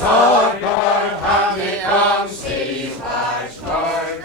Sorger han i angst i världsmörk,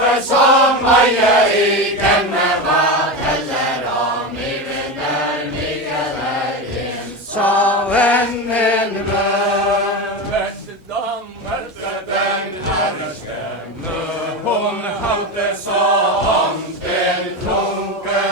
det som eier i Gennevad, heller om I vinner Mikael inn, sa vennen mø. Møtte den herskende, hun halte sånn til kloke,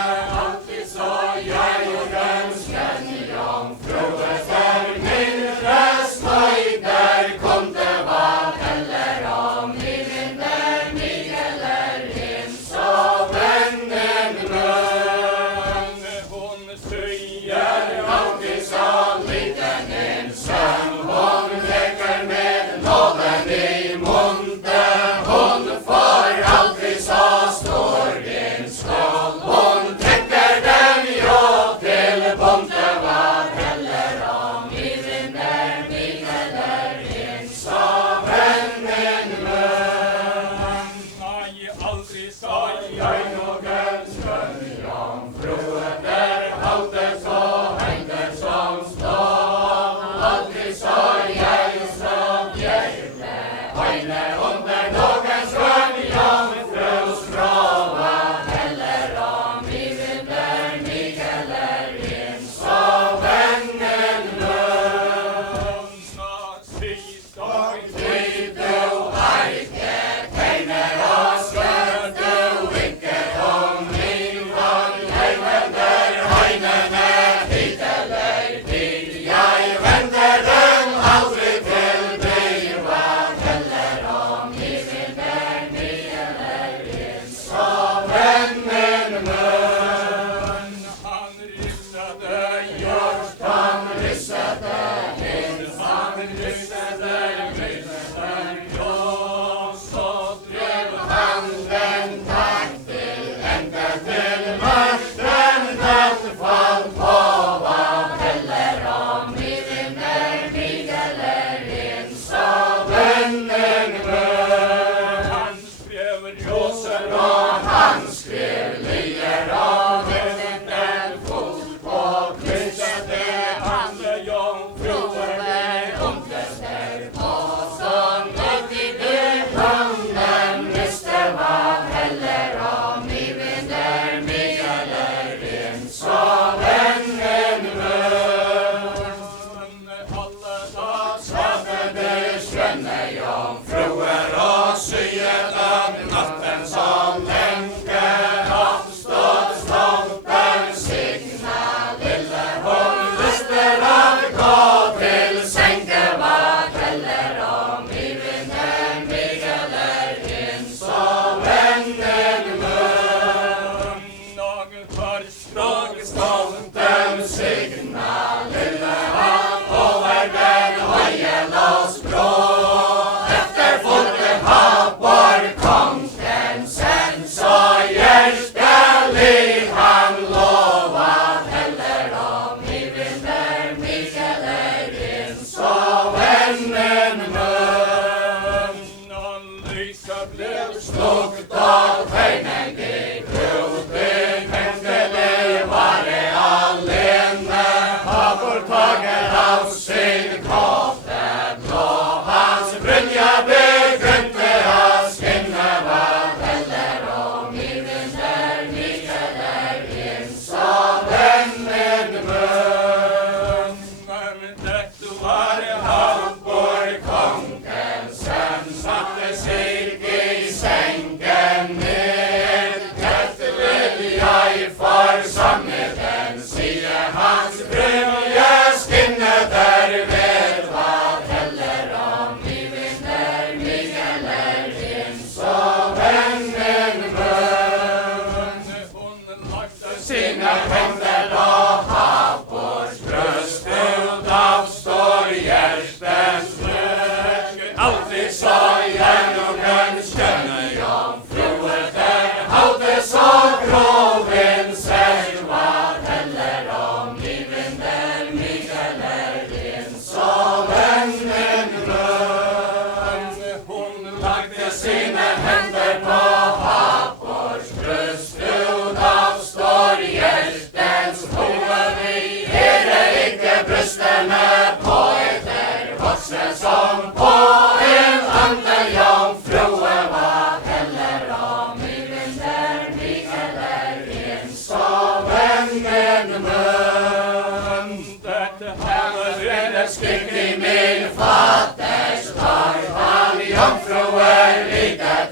alltid så jeg ønsken jomfru, etter mindre smøyder kom det var heller om I vinner Mikael inn, sa vennen møn. Hun sier alltid så liten en sønn, hun leker med nåden I munde, hun får aldri så stor en skål, hun trekker den jo til bonde var heller om I vinner Mikael inn, sa vennen møn. Nei, aldri sa jeg noen skjønn jomfru, etter alt det så hender som stål, aldri sa jeg så bjørne øyne under noen skjønn jomfrus fråva, heller om I vinner Mikael inn, sa vennen møn. Snart sist og tid du ikke tegner og skjøt du ikke om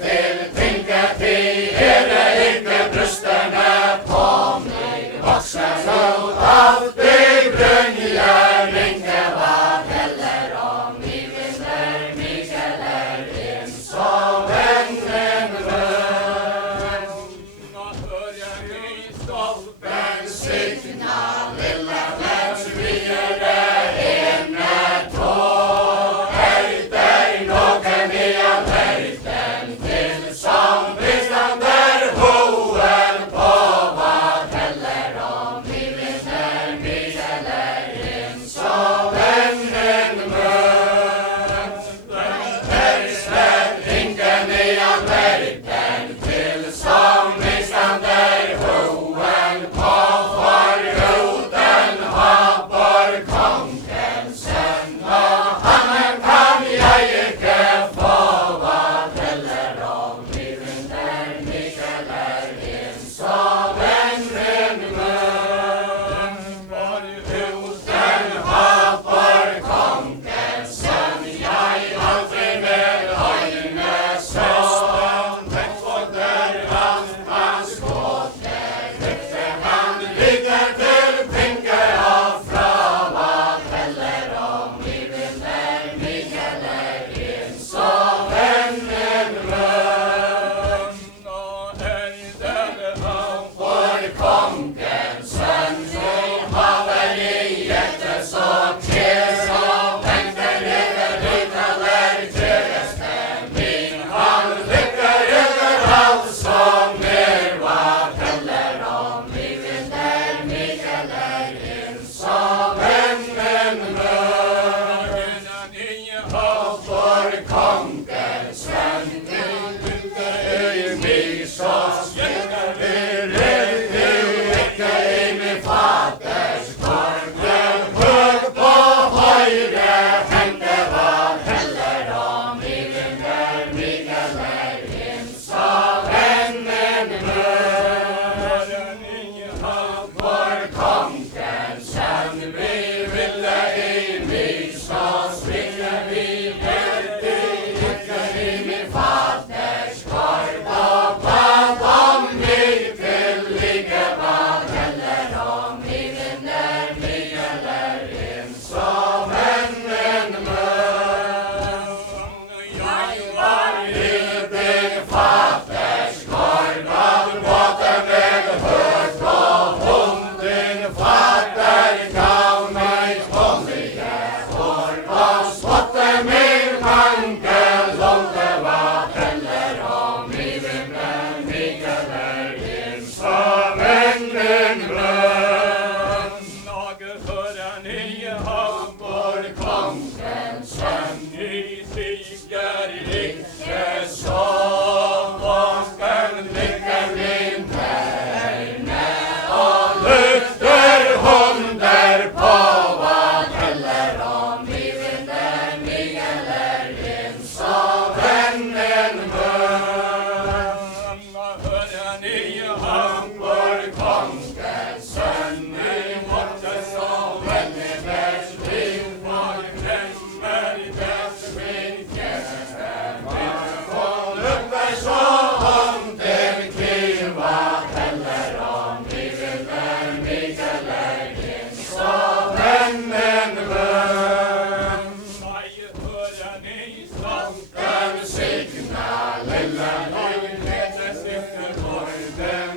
til, tenke til, ikke brystene på meg, vokser ut av deg brønngjør, ikke hva heller om vi vinner, mig eller en som en bønn. Nå hører jeg stolpen signa, lille mens vi gjør ene tå. Høyder noen i all høyden til, som bestander hoen på hva heller om vi vinner, mig eller en som en bønn. Høyder ingen i all høyden til, som bestander hoen på for roten hopper kongens sønn, og han kan jeg ikke få hva heller om vi vinner, mig eller en som en bønn. For roten hopper kongens sønn, jeg aldri med øyne så. Tenk på døren hans gåte, frykte han ligger til pinke og fra hva heller om vi vinner, mig eller en som en bønn. Og høyder for kongens sønn, som haver i hjertet så kjær, som venter likevel trøste min. Han lykker alt som hva heller om vi vinner, mig eller en som en bønn. Og for kongens sønn, lykker mig så skinner ikke i min faders gård. Høg på høyre hende, hva heller om vi vinner, mig eller en som en bønn. For kongens sønn, vi ville i mig så svinner vi ikke i min faders gård. Og bad om mig til like hva heller om vi vinner, mig eller en som en bønn. Jeg var i din faders gård, og båte med hørt og hund. Din fader gav meg håndige år, og spotte min mange londe hva heller om vi vinner, mig eller en som en bønn. Og hører ni ham for kongens sønn, i stiger ikke så, og den ligger min terne, og lukter hunder på hva heller om vi vinner, mig eller en som en bønn. Og hører ni ham for kongens sønn, i måtte så veldig best min for kremmer best min kjære min. Og lukter så om den kvil, hva heller om vi vinner, mig eller en som en bønn. Jeg hører ni sanken signa, lille høyde signer for den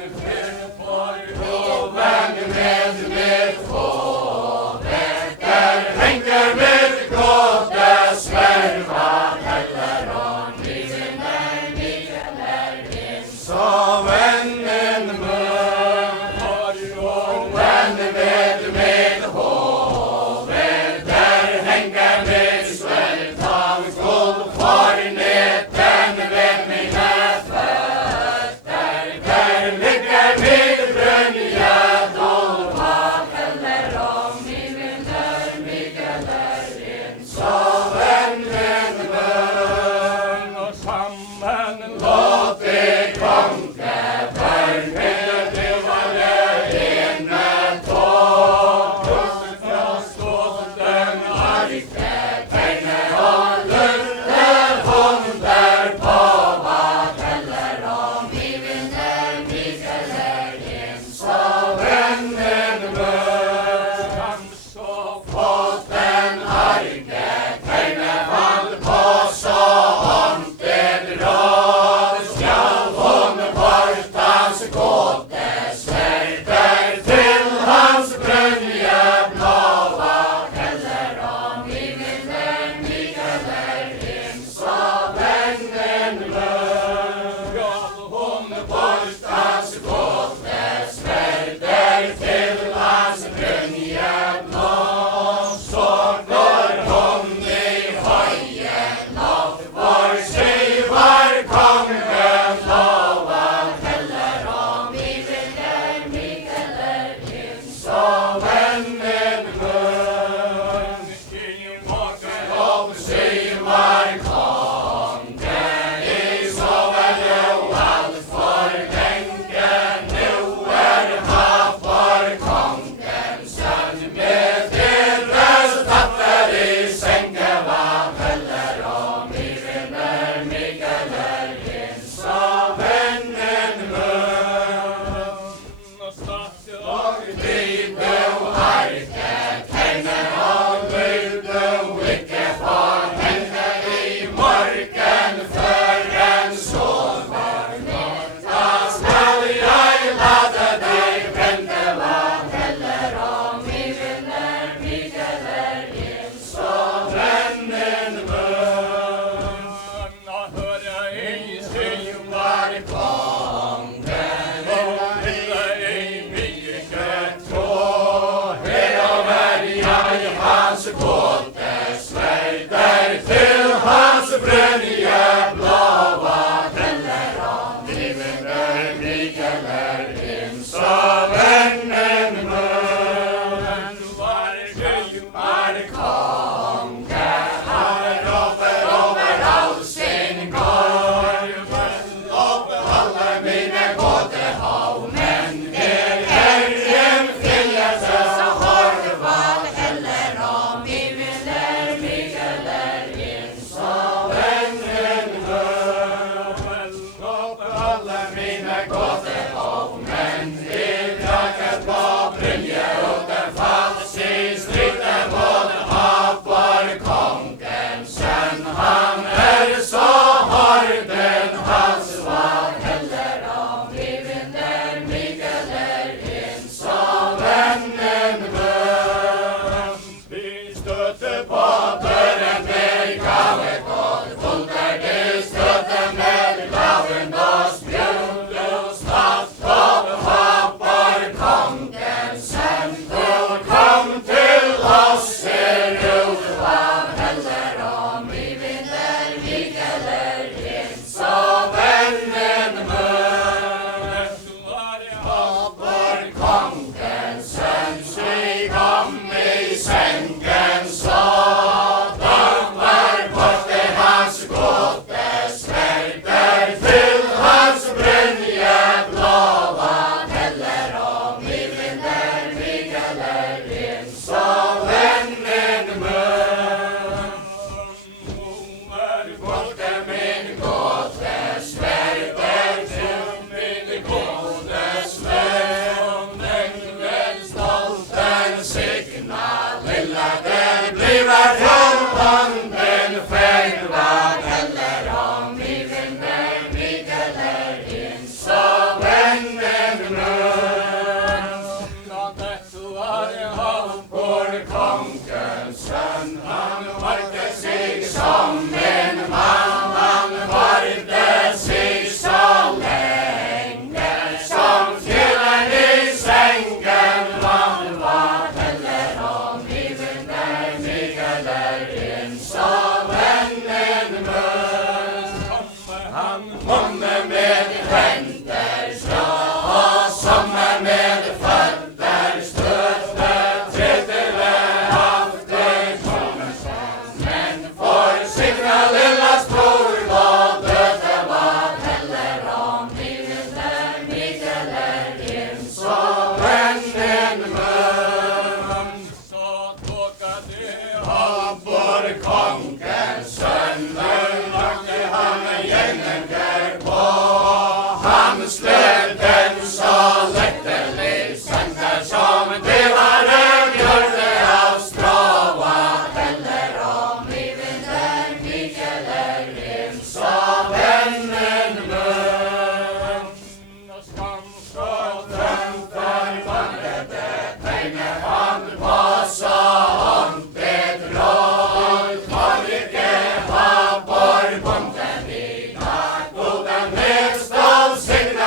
Signa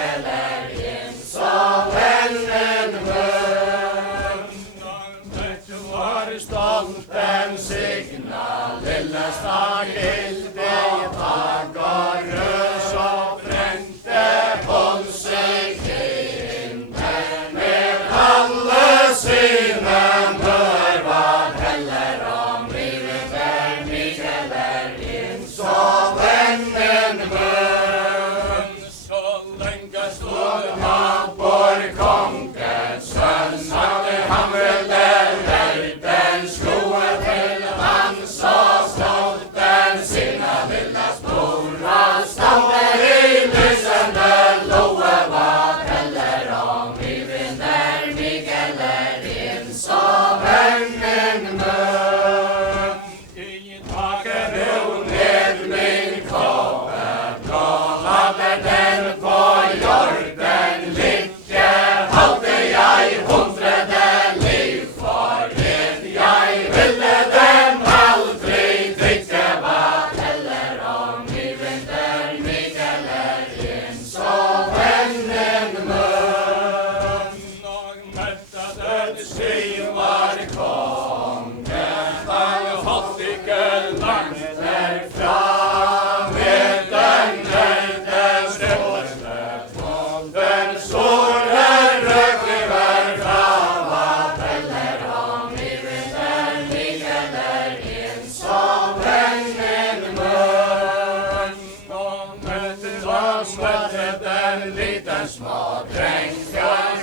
Mikael en som en munn. Var stolpen signa lilla stakilde I takarus og brente hon seg inne med alle sine mør var heller om livet Mikael en som en munn. Så lenge stod han for kongens sønn, han ville verden skoe til han, så stolten sina lilla spora stander I lysende loe var heller om vi vinner Mikael en som en munn. I taket ro ned min kåpe, blålade den på jorden like, halte jeg 100 liv for en, jeg ville dem aldri drikke, var heller om vi vinner Mikael en som en munn. Og møtte den syn var kongen, han holdt ikke langt derfra, med den høyde stålet, den store rødkliver fra, var heller om vi vinner Mikael en som en munn. Og møtte den liten små drengen,